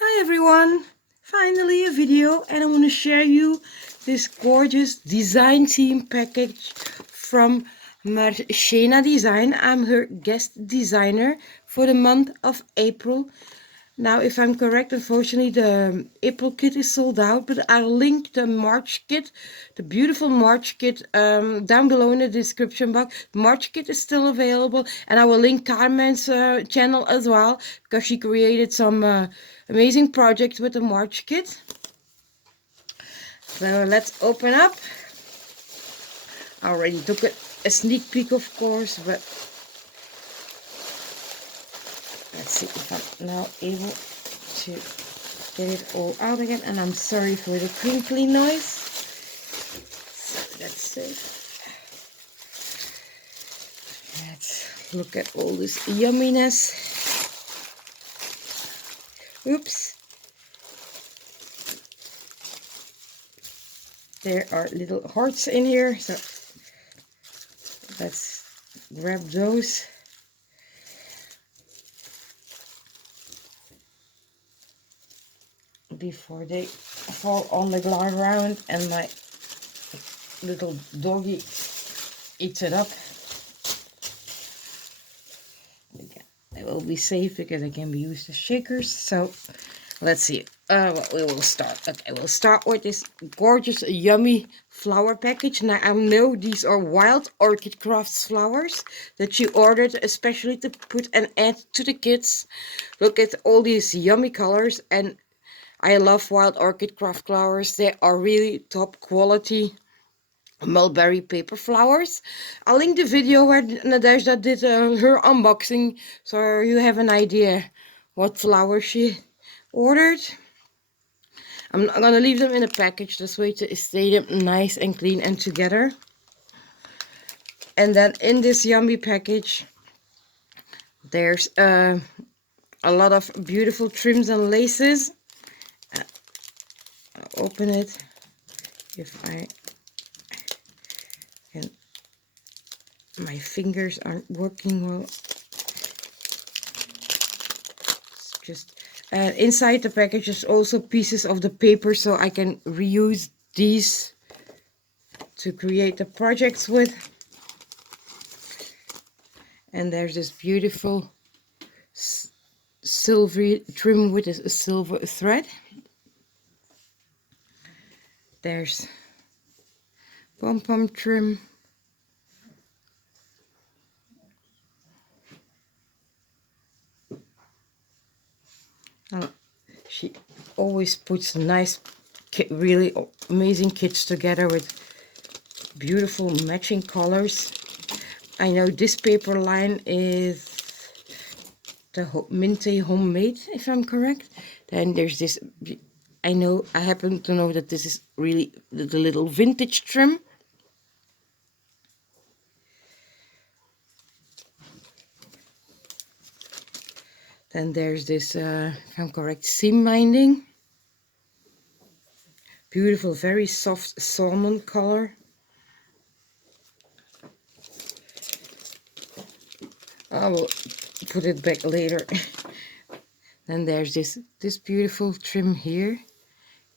Hi everyone! Finally a video, and I want to share you this gorgeous design team package from Marchena Design. I'm her guest designer for the month of April. Now, if I'm correct, unfortunately the April kit is sold out, but I'll link the March kit, the beautiful March kit, down below in the description box. The March kit is still available, and I will link Carmen's channel as well, because she created some amazing projects with the March kit. So let's open up. I already took a sneak peek, of course, but let's see if I'm now able to get it all out again. And I'm sorry for the crinkly noise. So that's safe. Let's look at all this yumminess. Oops. There are little hearts in here, so let's grab those. Before they fall on the ground and my little doggy eats it up. Again, they will be safe because they can be used as shakers. So let's see what we will start. Okay, we'll start with this gorgeous yummy flower package. Now I know these are Wild Orchid Crafts flowers that she ordered especially to put and add to the kits. Look at all these yummy colors, and I love Wild Orchid Craft flowers. They are really top quality mulberry paper flowers. I'll link the video where Nadezhda did her unboxing, so you have an idea what flowers she ordered. I'm not gonna leave them in a package this way to stay them nice and clean and together. And then in this yummy package there's a lot of beautiful trims and laces. I'll open it if I can. My fingers aren't working well. It's just inside the package is also pieces of the paper, so I can reuse these to create the projects with. And there's this beautiful silvery trim with a silver thread. There's pom-pom trim. She always puts nice, really amazing kits together with beautiful matching colors. I know this paper line is the Mintay homemade, if I'm correct. Then there's this, I happen to know that this is really the little vintage trim. Then there's this, if I'm correct, seam binding. Beautiful, very soft salmon color. I will put it back later. Then there's this beautiful trim here.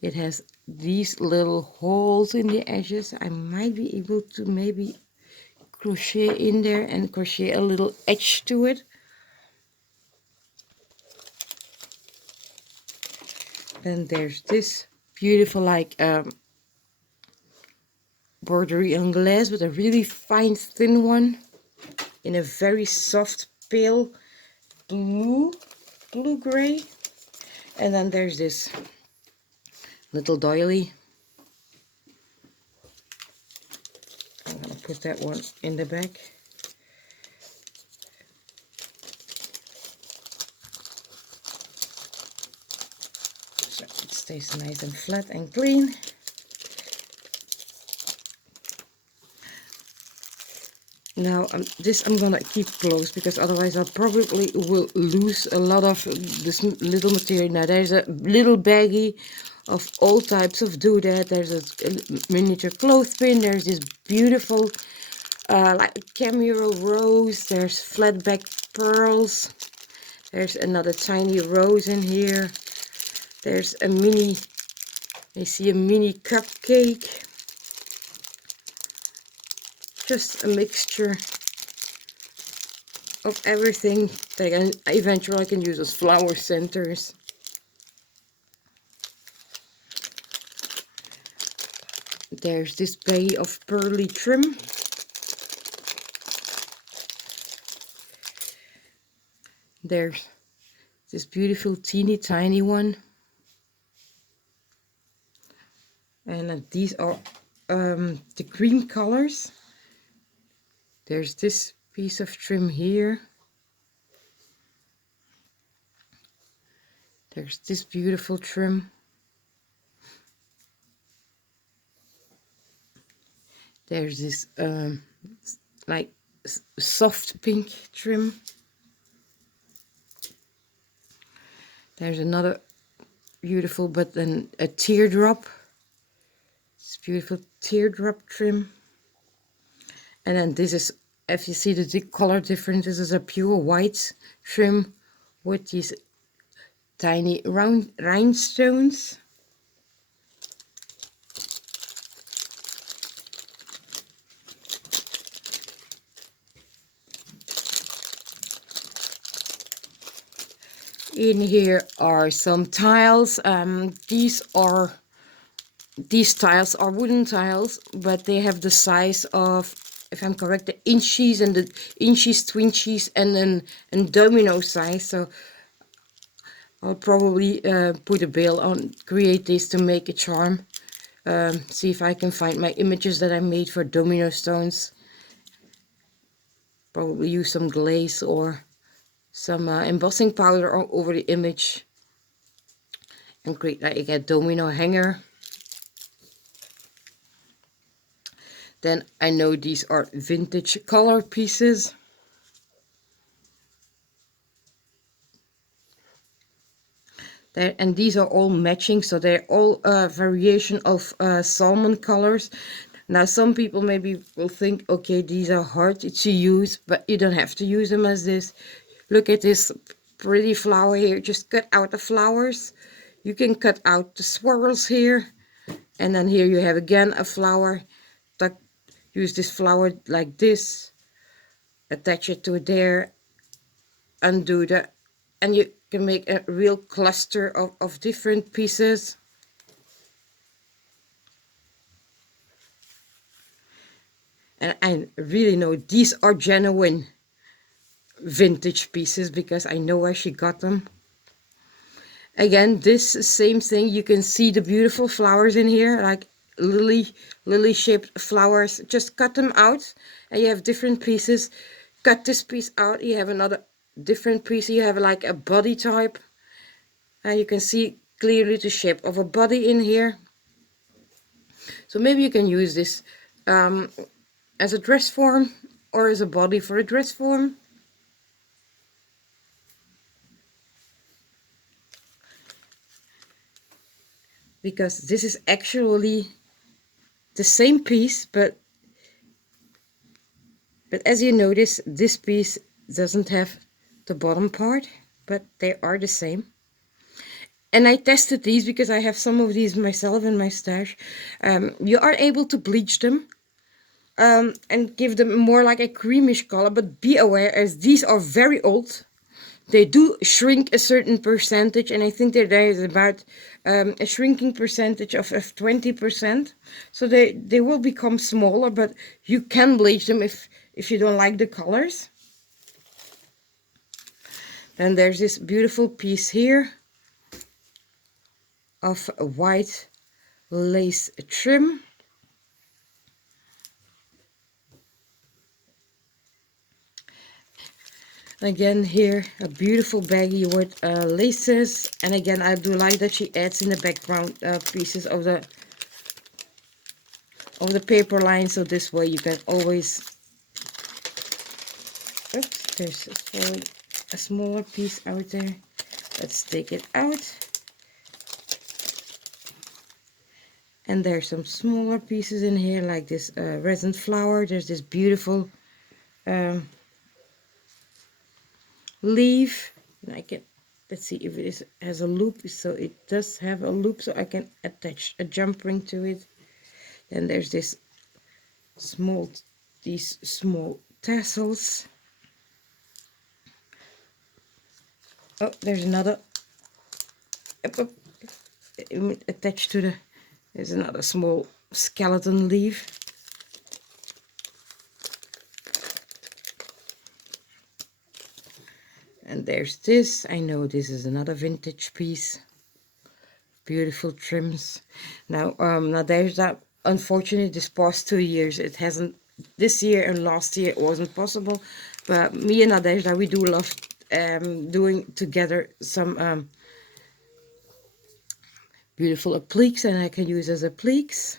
It has these little holes in the edges. I might be able to maybe crochet in there and crochet a little edge to it. Then there's this beautiful like broderie anglaise with a really fine thin one in a very soft pale blue gray. And then there's this little doily. I'm gonna put that one in the back. So it stays nice and flat and clean. Now this I'm gonna keep close because otherwise I probably will lose a lot of this little material. Now there's a little baggie of all types of doodad. There's a miniature clothespin. There's this beautiful like cameo rose. There's flat back pearls. There's another tiny rose in here. There's a mini, I see a mini cupcake. Just a mixture of everything that eventually I can use as flower centers. There's this bay of pearly trim. There's this beautiful teeny tiny one. And these are the cream colors. There's this piece of trim here. There's this beautiful trim. There's this like soft pink trim. There's another beautiful, but then a teardrop. This beautiful teardrop trim. And then this is, if you see the color difference, this is a pure white trim with these tiny round rhinestones. In here are some tiles. These tiles are wooden tiles, but they have the size of, if I'm correct, the inches and the inches, twinchies, and then domino size. So I'll probably put a bail on, create this to make a charm. See if I can find my images that I made for domino stones. Probably use some glaze or some embossing powder over the image and create like a domino hanger. Then I know these are vintage color pieces. And these are all matching, so they're all variation of salmon colors. Now some people maybe will think, okay, these are hard to use, but you don't have to use them as this. Look at this pretty flower here. Just cut out the flowers. You can cut out the swirls here. And then here you have again a flower. Use this flower like this. Attach it to there. Undo that. And you can make a real cluster of different pieces. And I really know these are genuine vintage pieces because I know where she got them. Again, this same thing, you can see the beautiful flowers in here, like lily shaped flowers. Just cut them out and you have different pieces. Cut this piece out, you have another different piece. You have like a body type, and you can see clearly the shape of a body in here. So maybe you can use this as a dress form or as a body for a dress form. Because this is actually the same piece, but as you notice, this piece doesn't have the bottom part, but they are the same. And I tested these because I have some of these myself in my stash. You are able to bleach them and give them more like a creamish color, but be aware, as these are very old, they do shrink a certain percentage, and I think that there is about a shrinking percentage of 20%. So they will become smaller, but you can bleach them if you don't like the colors. Then there's this beautiful piece here of a white lace trim. Again here a beautiful baggie with laces, and again I do like that she adds in the background pieces of the paper line, so this way you can always, oops, there's a smaller piece out there. Let's take it out. And there's some smaller pieces in here, like this resin flower. There's this beautiful leaf, and I can let's see if it has a loop. So it does have a loop, so I can attach a jump ring to it. Then there's these small tassels. Oh, there's another attached to the, there's another small skeleton leaf. And there's this. I know this is another vintage piece. Beautiful trims. Now Nadezhda, unfortunately this past 2 years it hasn't, this year and last year it wasn't possible, but me and Nadezhda, we do love doing together some beautiful appliques, and I can use as appliques.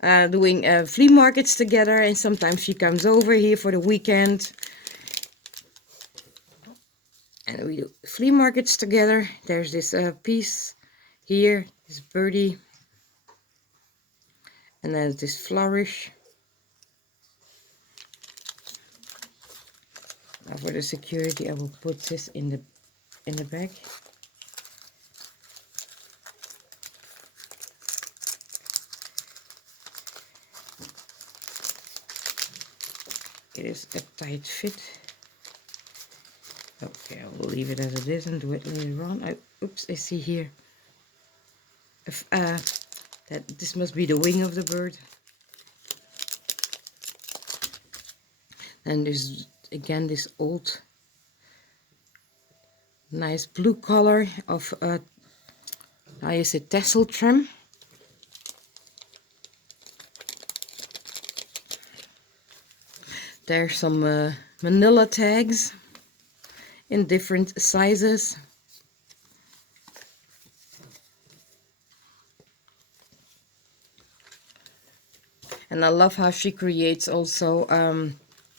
Doing flea markets together, and sometimes she comes over here for the weekend and we do flea markets together. There's this piece here, this birdie, and then this flourish. Now for the security, I will put this in the bag. It is a tight fit. Okay, I will leave it as it is and do it later on. Oops, I see here that this must be the wing of the bird. And there's again this old nice blue color of how you say, tassel trim. There's some manila tags in different sizes. And I love how she creates also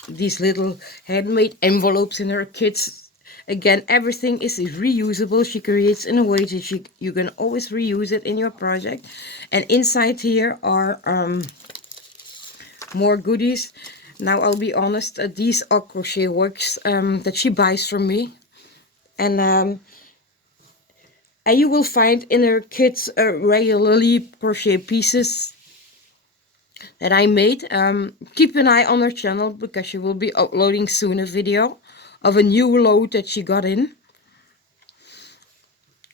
these little handmade envelopes in her kits. Again, everything is reusable. She creates in a way that you can always reuse it in your project. And inside here are more goodies. Now I'll be honest, these are crochet works that she buys from me. And you will find in her kits regularly crochet pieces that I made. Keep an eye on her channel because she will be uploading soon a video of a new load that she got in.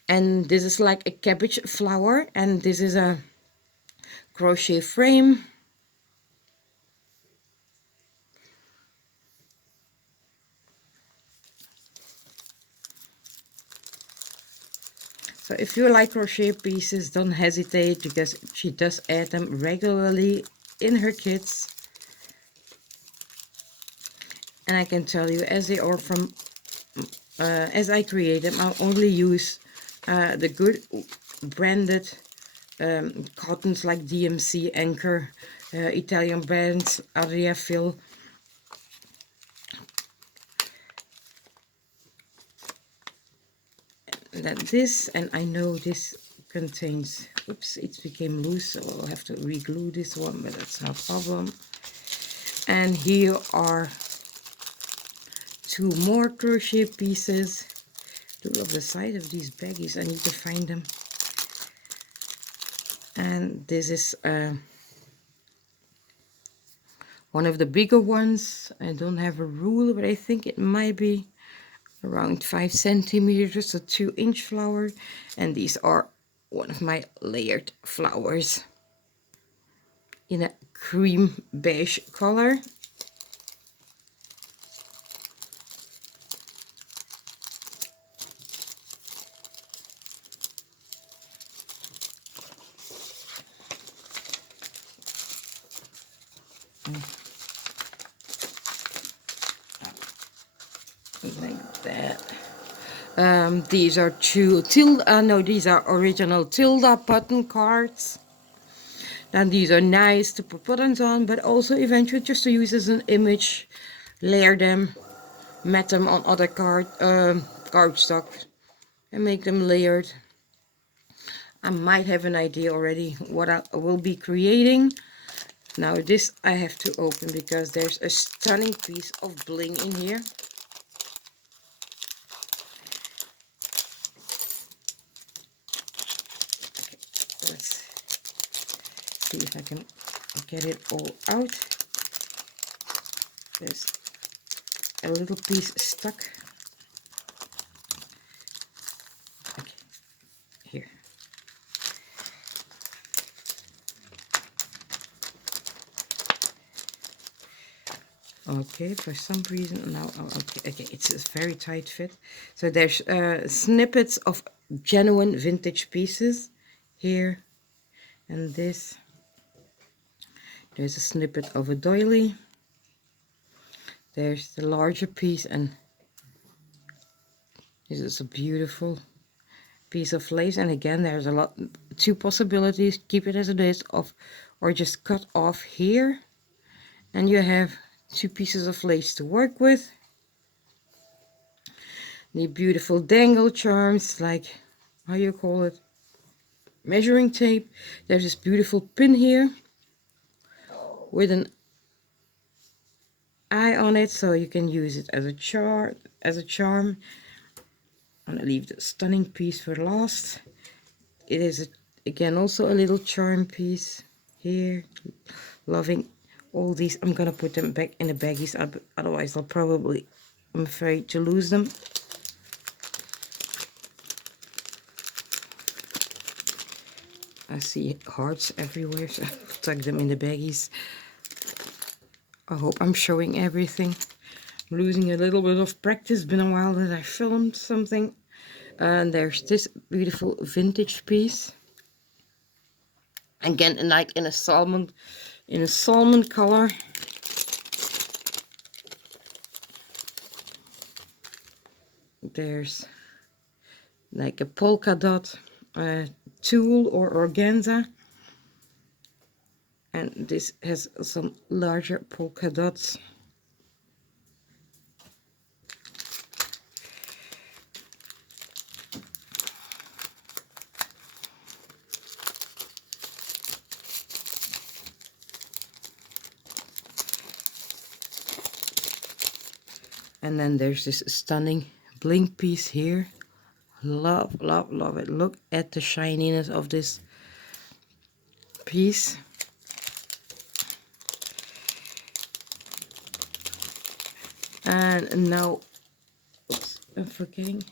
And this is like a cabbage flower, and this is a crochet frame. So if you like crochet pieces, don't hesitate, because she does add them regularly in her kits. And I can tell you, as they are from, as I create them, I'll only use the good branded cottons like DMC, Anchor, Italian brands, Area Fill. Then this, and I know this contains, oops, it became loose, so I'll have to re-glue this one, but that's no problem. And here are 2 more crochet pieces. Look at the size of these baggies, I need to find them. And this is one of the bigger ones. I don't have a rule, but I think it might be around 5 centimeters, a 2-inch flower. And these are one of my layered flowers in a cream beige color. Like that. These are 2 these are original Tilda button cards. And these are nice to put buttons on, but also eventually just to use as an image, layer them, mat them on other cardstock, and make them layered. I might have an idea already what I will be creating. Now this I have to open because there's a stunning piece of bling in here. see if I can get it all out. There's a little piece stuck. Okay, here. Okay, for some reason now, okay, it's a very tight fit. So there's snippets of genuine vintage pieces here, and this. There's a snippet of a doily. There's the larger piece, and this is a beautiful piece of lace. And again, there's a lot, two possibilities: keep it as it is, or just cut off here, and you have two pieces of lace to work with. The beautiful dangle charms, like, how you call it, measuring tape. There's this beautiful pin here with an eye on it, so you can use it as a charm. I'm gonna leave the stunning piece for last. It is again also a little charm piece here. Loving all these. I'm gonna put them back in the baggies, otherwise I'm afraid to lose them. I see hearts everywhere, so I'll tuck them in the baggies. I hope I'm showing everything. I'm losing a little bit of practice. Been a while that I filmed something. And there's this beautiful vintage piece. Again, like in a salmon color. There's like a polka dot tulle or organza, and this has some larger polka dots. And then there's this stunning bling piece here. Love, love, love it. Look at the shininess of this piece. And now, oops, I'm forgetting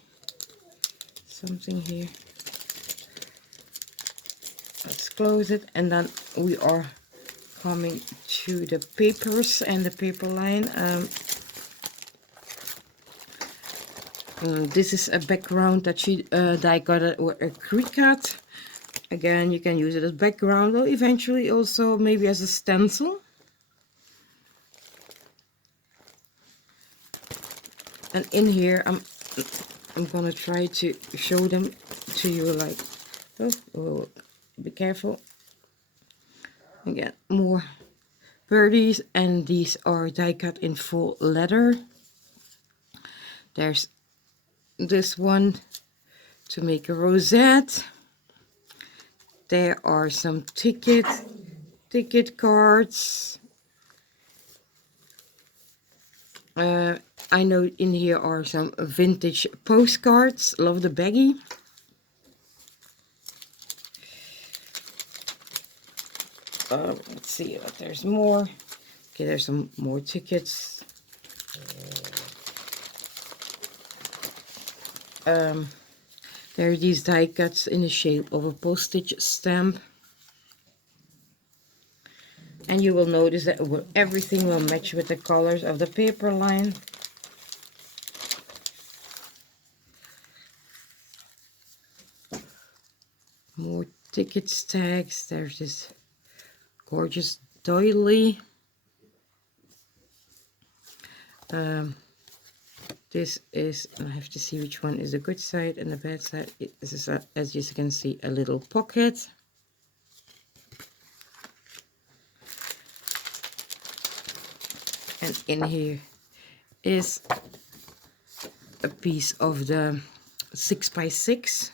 something here. Let's close it, and then we are coming to the papers and the paper line. This is a background that I got a cricut. Again, you can use it as background, or eventually also maybe as a stencil. And in here, I'm gonna try to show them to you, like, oh, be careful. Again, more birdies, and these are die cut in full leather. There's this one to make a rosette. There are some ticket cards. I know in here are some vintage postcards. Love the baggie. Let's see what there's more. Okay, there's some more tickets. There are these die cuts in the shape of a postage stamp. And you will notice that everything will match with the colors of the paper line. More ticket tags. There's this gorgeous doily. This is, I have to see which one is the good side and the bad side. This is, as you can see, a little pocket. And in here is a piece of the 6x6.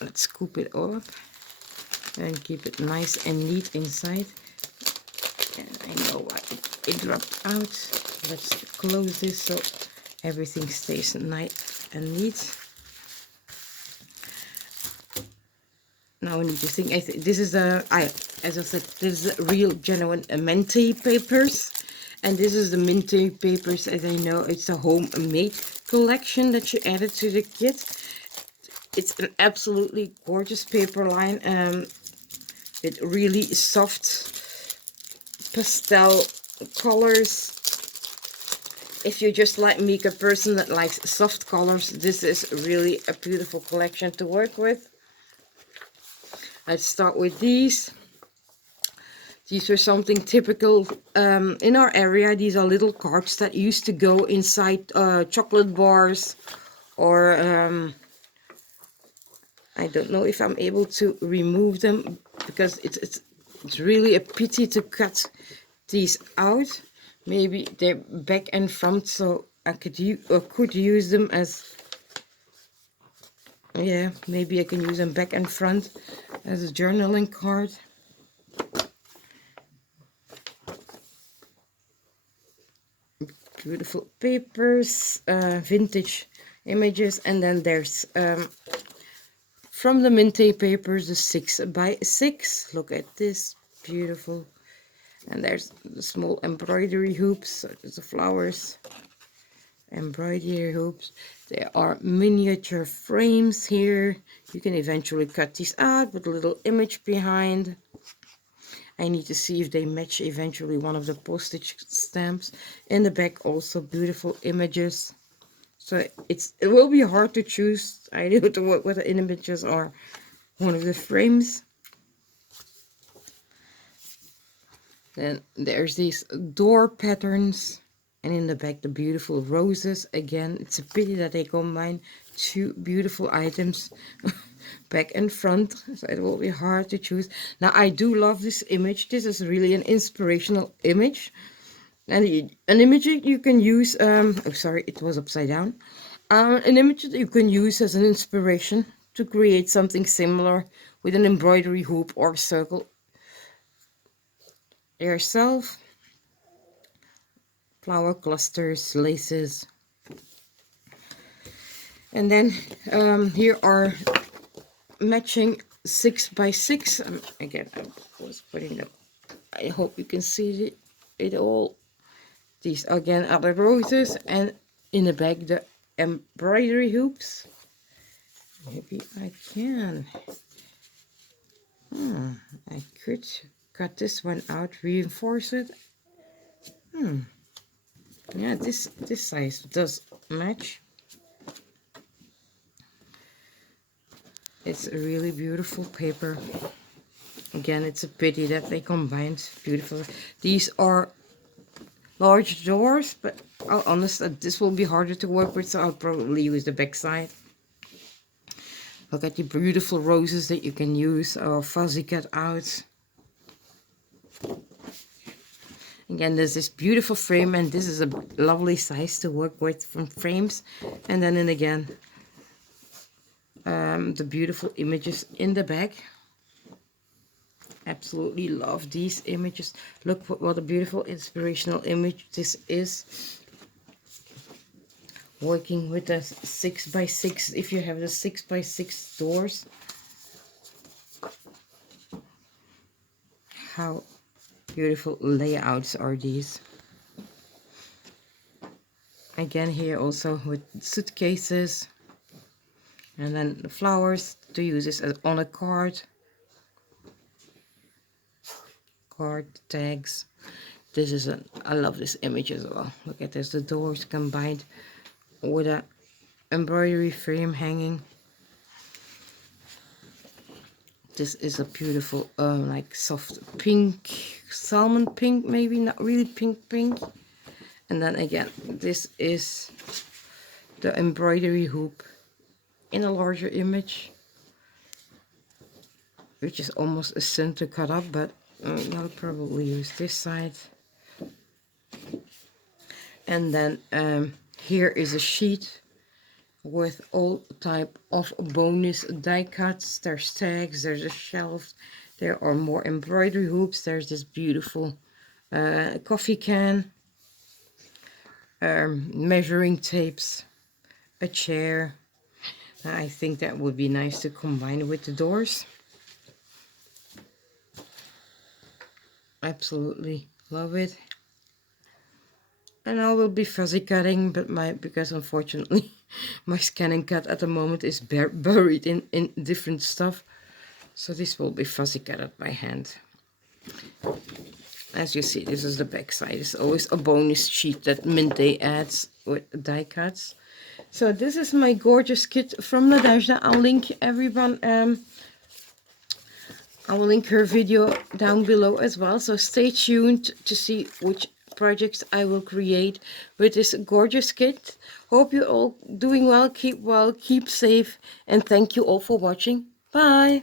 Let's scoop it up and keep it nice and neat inside. And I know why it dropped out. Let's close this so everything stays nice and neat. Now I need to think. This is as I said, this is real genuine Mintay papers, and this is the Mintay papers. As I know, it's a homemade collection that you added to the kit. It's an absolutely gorgeous paper line, with really soft pastel colors. If you're just like me, a person that likes soft colors, this is really a beautiful collection to work with. Let's start with these. These are something typical in our area. These are little cards that used to go inside chocolate bars, or I don't know if I'm able to remove them, because it's really a pity to cut these out. Maybe they're back and front, so I could use them as, yeah, maybe I can use them back and front as a journaling card. Beautiful papers, vintage images, and then there's from the Mintay papers the 6x6. Look at this, beautiful. And there's the small embroidery hoops, so there's the flowers, embroidery hoops. There are miniature frames here. You can eventually cut these out with a little image behind. I need to see if they match eventually one of the postage stamps. In the back also beautiful images. So it will be hard to choose. I know to what the images are one of the frames. Then there's these door patterns, and in the back the beautiful roses. Again, it's a pity that they combine two beautiful items back and front, so it will be hard to choose. Now I do love this image. This is really an inspirational image, and an image you can use, oh sorry, it was upside down. An image that you can use as an inspiration to create something similar with an embroidery hoop or circle yourself. Flower clusters, laces, and then here are matching 6x6. Again, I was putting them, I hope you can see it all. These again are the roses, and in the back the embroidery hoops. Maybe I can. I could cut this one out, reinforce it. Yeah, this size does match. It's a really beautiful paper. Again, it's a pity that they combined beautiful. These are large doors, but I'll honest, this will be harder to work with, so I'll probably use the back side. Look at the beautiful roses that you can use or fuzzy cut out. Again, there's this beautiful frame, and this is a lovely size to work with from frames. And then again, the beautiful images in the back. Absolutely love these images. Look what a beautiful inspirational image this is. Working with a 6x6, if you have the 6x6 doors. How beautiful layouts are these. Again, here also with suitcases, and then the flowers to use this as on a card tags. This is I love this image as well. Look at this, the doors combined with a embroidery frame hanging. This is a beautiful like soft pink, salmon pink, maybe not really pink. And then again, this is the embroidery hoop in a larger image, which is almost a sin to cut up, but I'll probably use this side. And then here is a sheet with all type of bonus die cuts. There's tags, there's a shelf, there are more embroidery hoops, there's this beautiful coffee can, measuring tapes, a chair. I think that would be nice to combine with the doors. Absolutely love it. And I will be fuzzy cutting, but because unfortunately my scanning cut at the moment is buried in different stuff. So this will be fuzzy cut by hand. As you see, this is the back side. It's always a bonus sheet that Mintay adds with die cuts. So this is my gorgeous kit from Nadezhda. I'll link everyone. I will link her video down below as well. So stay tuned to see which projects I will create with this gorgeous kit. Hope you're all doing well, keep safe, and thank you all for watching. Bye!